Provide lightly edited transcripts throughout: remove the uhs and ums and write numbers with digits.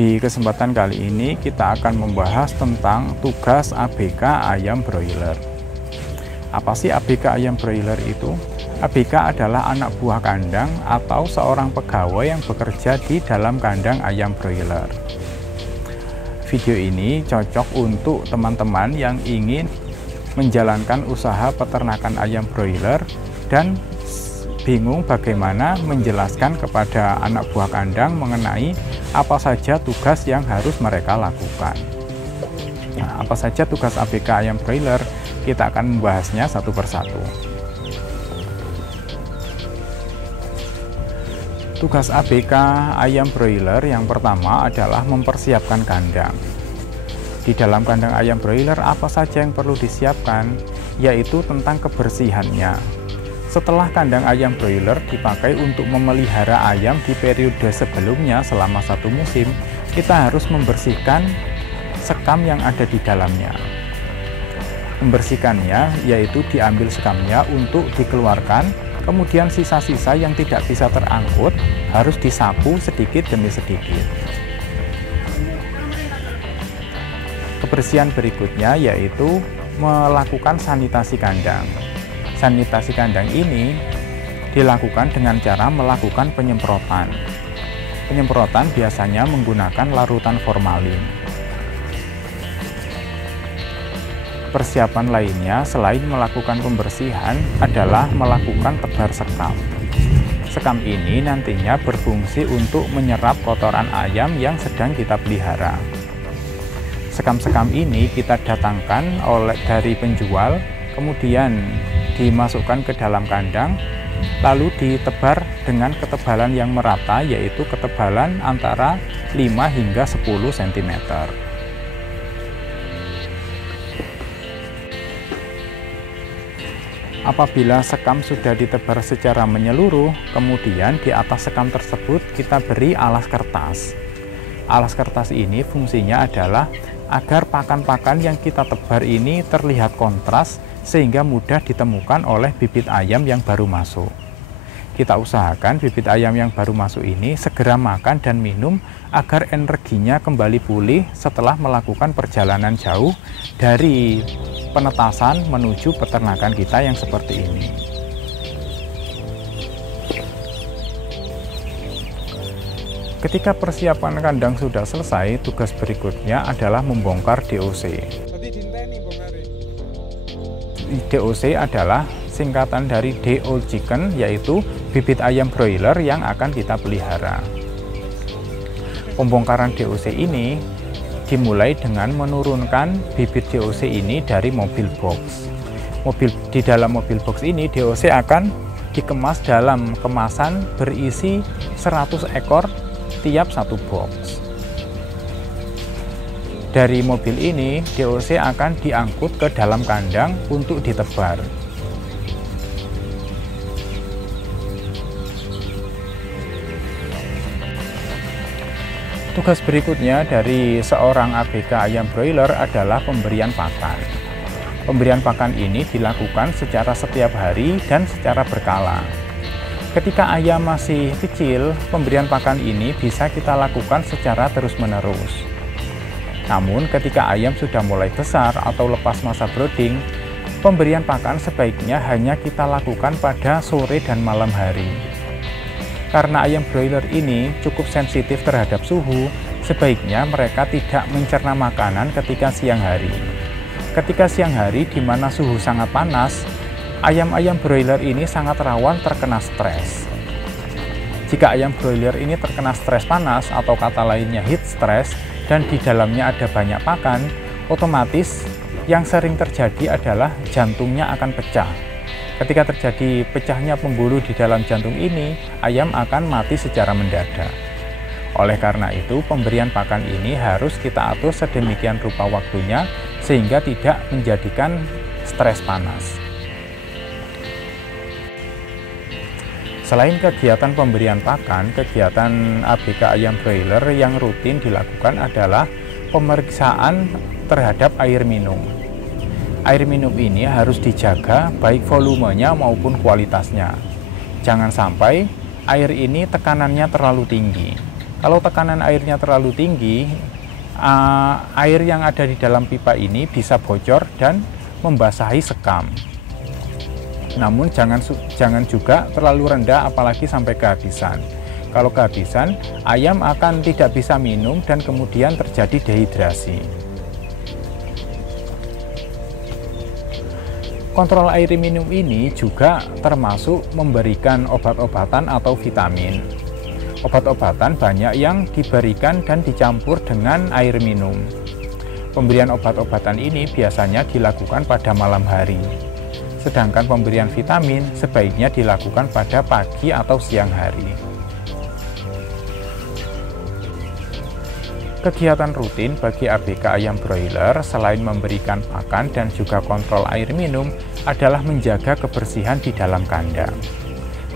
Di kesempatan kali ini kita akan membahas tentang tugas ABK ayam broiler. Apa sih ABK ayam broiler itu? ABK adalah anak buah kandang atau seorang pegawai yang bekerja di dalam kandang ayam broiler. Video ini cocok untuk teman-teman yang ingin menjalankan usaha peternakan ayam broiler dan bingung bagaimana menjelaskan kepada anak buah kandang mengenai apa saja tugas yang harus mereka lakukan. Nah, apa saja tugas ABK ayam broiler? Kita akan membahasnya satu persatu. Tugas ABK ayam broiler yang pertama adalah mempersiapkan kandang. Di dalam kandang ayam broiler apa saja yang perlu disiapkan? Yaitu tentang kebersihannya. Setelah kandang ayam broiler dipakai untuk memelihara ayam di periode sebelumnya selama satu musim, kita harus membersihkan sekam yang ada di dalamnya. Membersihkannya yaitu diambil sekamnya untuk dikeluarkan, kemudian sisa-sisa yang tidak bisa terangkut harus disapu sedikit demi sedikit. Kebersihan berikutnya yaitu melakukan sanitasi kandang. Sanitasi kandang ini dilakukan dengan cara melakukan penyemprotan. Penyemprotan biasanya menggunakan larutan formalin. Persiapan lainnya selain melakukan pembersihan adalah melakukan tebar sekam. Sekam ini nantinya berfungsi untuk menyerap kotoran ayam yang sedang kita pelihara. Sekam-sekam ini kita datangkan dari penjual, kemudian dimasukkan ke dalam kandang, lalu ditebar dengan ketebalan yang merata, yaitu ketebalan antara 5 hingga 10 cm. Apabila sekam sudah ditebar secara menyeluruh, kemudian di atas sekam tersebut kita beri alas kertas. Alas kertas ini fungsinya adalah agar pakan-pakan yang kita tebar ini terlihat kontras sehingga mudah ditemukan oleh bibit ayam yang baru masuk. Kita usahakan bibit ayam yang baru masuk ini segera makan dan minum agar energinya kembali pulih setelah melakukan perjalanan jauh dari penetasan menuju peternakan kita yang seperti ini. Ketika persiapan kandang sudah selesai, tugas berikutnya adalah membongkar DOC. DOC adalah singkatan dari day old chicken, yaitu bibit ayam broiler yang akan kita pelihara. Pembongkaran DOC ini dimulai dengan menurunkan bibit DOC ini dari mobil box. Di dalam mobil box ini DOC akan dikemas dalam kemasan berisi 100 ekor tiap satu box. Dari mobil ini DOC akan diangkut ke dalam kandang untuk ditebar. Tugas berikutnya dari seorang ABK ayam broiler adalah pemberian pakan. Pemberian pakan ini dilakukan secara setiap hari dan secara berkala. Ketika ayam masih kecil, pemberian pakan ini bisa kita lakukan secara terus-menerus. Namun ketika ayam sudah mulai besar atau lepas masa brooding, pemberian pakan sebaiknya hanya kita lakukan pada sore dan malam hari. Karena ayam broiler ini cukup sensitif terhadap suhu, sebaiknya mereka tidak mencerna makanan ketika siang hari. Ketika siang hari di mana suhu sangat panas, ayam-ayam broiler ini sangat rawan terkena stres. Jika ayam broiler ini terkena stres panas atau kata lainnya heat stress dan di dalamnya ada banyak pakan, otomatis yang sering terjadi adalah jantungnya akan pecah. Ketika terjadi pecahnya pembuluh di dalam jantung ini, ayam akan mati secara mendadak. Oleh karena itu, pemberian pakan ini harus kita atur sedemikian rupa waktunya sehingga tidak menjadikan stres panas. Selain kegiatan pemberian pakan, kegiatan ABK ayam broiler yang rutin dilakukan adalah pemeriksaan terhadap air minum. Air minum ini harus dijaga baik volumenya maupun kualitasnya. Jangan sampai air ini tekanannya terlalu tinggi. Kalau tekanan airnya terlalu tinggi, air yang ada di dalam pipa ini bisa bocor dan membasahi sekam. Namun jangan juga terlalu rendah, apalagi sampai kehabisan. Kalau kehabisan, ayam akan tidak bisa minum dan kemudian terjadi dehidrasi. Kontrol air minum ini juga termasuk memberikan obat-obatan atau vitamin. Obat-obatan banyak yang diberikan dan dicampur dengan air minum. Pemberian obat-obatan ini biasanya dilakukan pada malam hari. Sedangkan pemberian vitamin sebaiknya dilakukan pada pagi atau siang hari. Kegiatan rutin bagi ABK ayam broiler selain memberikan pakan dan juga kontrol air minum adalah menjaga kebersihan di dalam kandang.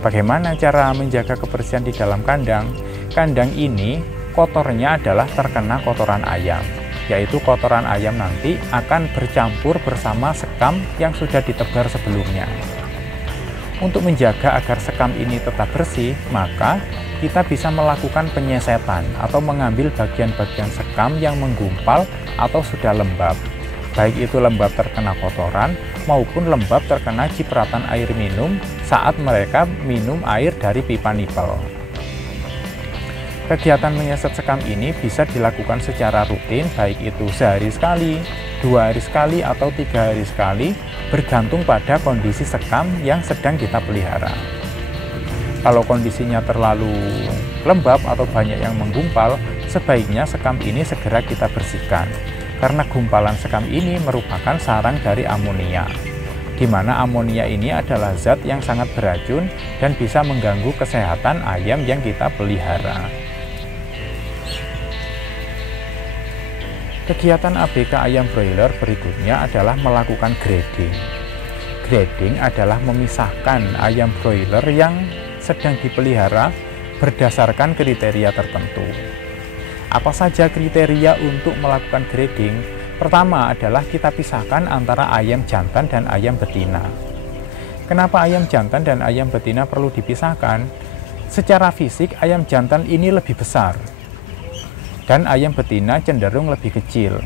Bagaimana cara menjaga kebersihan di dalam kandang? Kandang ini kotornya adalah terkena kotoran ayam, yaitu kotoran ayam nanti akan bercampur bersama sekam yang sudah ditebar sebelumnya. Untuk menjaga agar sekam ini tetap bersih, maka kita bisa melakukan penyesetan atau mengambil bagian-bagian sekam yang menggumpal atau sudah lembab, baik itu lembab terkena kotoran maupun lembab terkena cipratan air minum saat mereka minum air dari pipa nipel. Kegiatan menyeset sekam ini bisa dilakukan secara rutin, baik itu sehari sekali, 2 hari sekali, atau 3 hari sekali, bergantung pada kondisi sekam yang sedang kita pelihara. Kalau kondisinya terlalu lembab atau banyak yang menggumpal, sebaiknya sekam ini segera kita bersihkan, karena gumpalan sekam ini merupakan sarang dari amonia, di mana amonia ini adalah zat yang sangat beracun dan bisa mengganggu kesehatan ayam yang kita pelihara. Kegiatan ABK ayam broiler berikutnya adalah melakukan grading. Grading adalah memisahkan ayam broiler yang sedang dipelihara berdasarkan kriteria tertentu. Apa saja kriteria untuk melakukan grading? Pertama adalah kita pisahkan antara ayam jantan dan ayam betina. Kenapa ayam jantan dan ayam betina perlu dipisahkan? Secara fisik ayam jantan ini lebih besar dan ayam betina cenderung lebih kecil.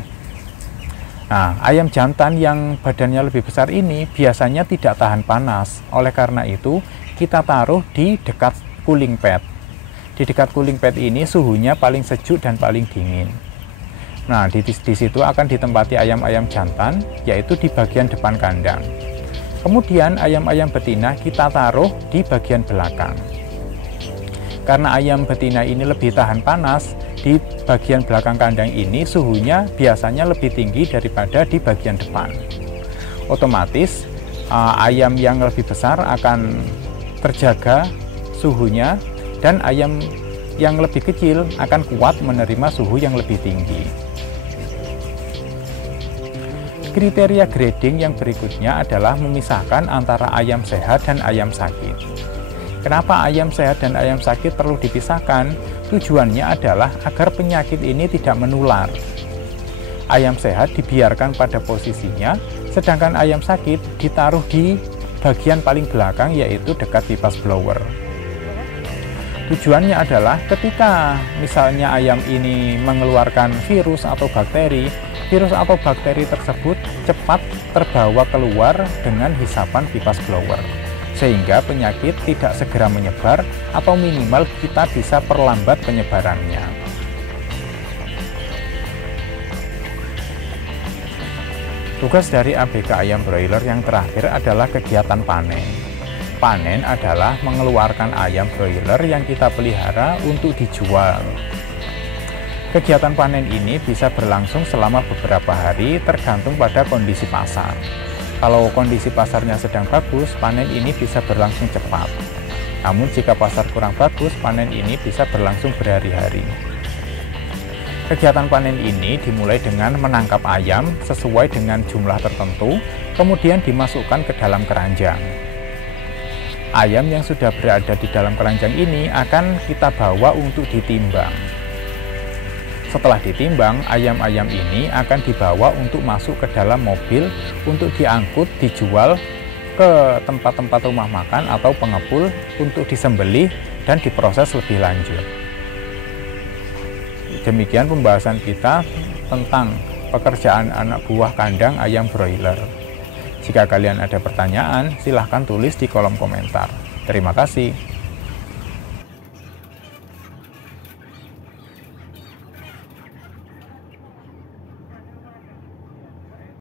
Nah, ayam jantan yang badannya lebih besar ini biasanya tidak tahan panas. Oleh karena itu, kita taruh di dekat cooling pad. Di dekat cooling pad ini suhunya paling sejuk dan paling dingin. Nah, di situ akan ditempati ayam-ayam jantan, yaitu di bagian depan kandang. Kemudian ayam-ayam betina kita taruh di bagian belakang. Karena ayam betina ini lebih tahan panas, di bagian belakang kandang ini suhunya biasanya lebih tinggi daripada di bagian depan. Otomatis ayam yang lebih besar akan terjaga suhunya dan ayam yang lebih kecil akan kuat menerima suhu yang lebih tinggi. Kriteria grading yang berikutnya adalah memisahkan antara ayam sehat dan ayam sakit. Kenapa ayam sehat dan ayam sakit perlu dipisahkan? Tujuannya adalah agar penyakit ini tidak menular. Ayam sehat dibiarkan pada posisinya, sedangkan ayam sakit ditaruh di bagian paling belakang, yaitu dekat kipas blower. Tujuannya adalah ketika misalnya ayam ini mengeluarkan virus atau bakteri tersebut cepat terbawa keluar dengan hisapan kipas blower, sehingga penyakit tidak segera menyebar atau minimal kita bisa perlambat penyebarannya. Tugas dari ABK ayam broiler yang terakhir adalah kegiatan panen. Panen adalah mengeluarkan ayam broiler yang kita pelihara untuk dijual. Kegiatan panen ini bisa berlangsung selama beberapa hari tergantung pada kondisi pasar. Kalau kondisi pasarnya sedang bagus, panen ini bisa berlangsung cepat. Namun jika pasar kurang bagus, panen ini bisa berlangsung berhari-hari. Kegiatan panen ini dimulai dengan menangkap ayam sesuai dengan jumlah tertentu, kemudian dimasukkan ke dalam keranjang. Ayam yang sudah berada di dalam keranjang ini akan kita bawa untuk ditimbang. Setelah ditimbang, ayam-ayam ini akan dibawa untuk masuk ke dalam mobil untuk diangkut, dijual ke tempat-tempat rumah makan atau pengepul untuk disembelih dan diproses lebih lanjut. Demikian pembahasan kita tentang pekerjaan anak buah kandang ayam broiler. Jika kalian ada pertanyaan, silahkan tulis di kolom komentar. Terima kasih.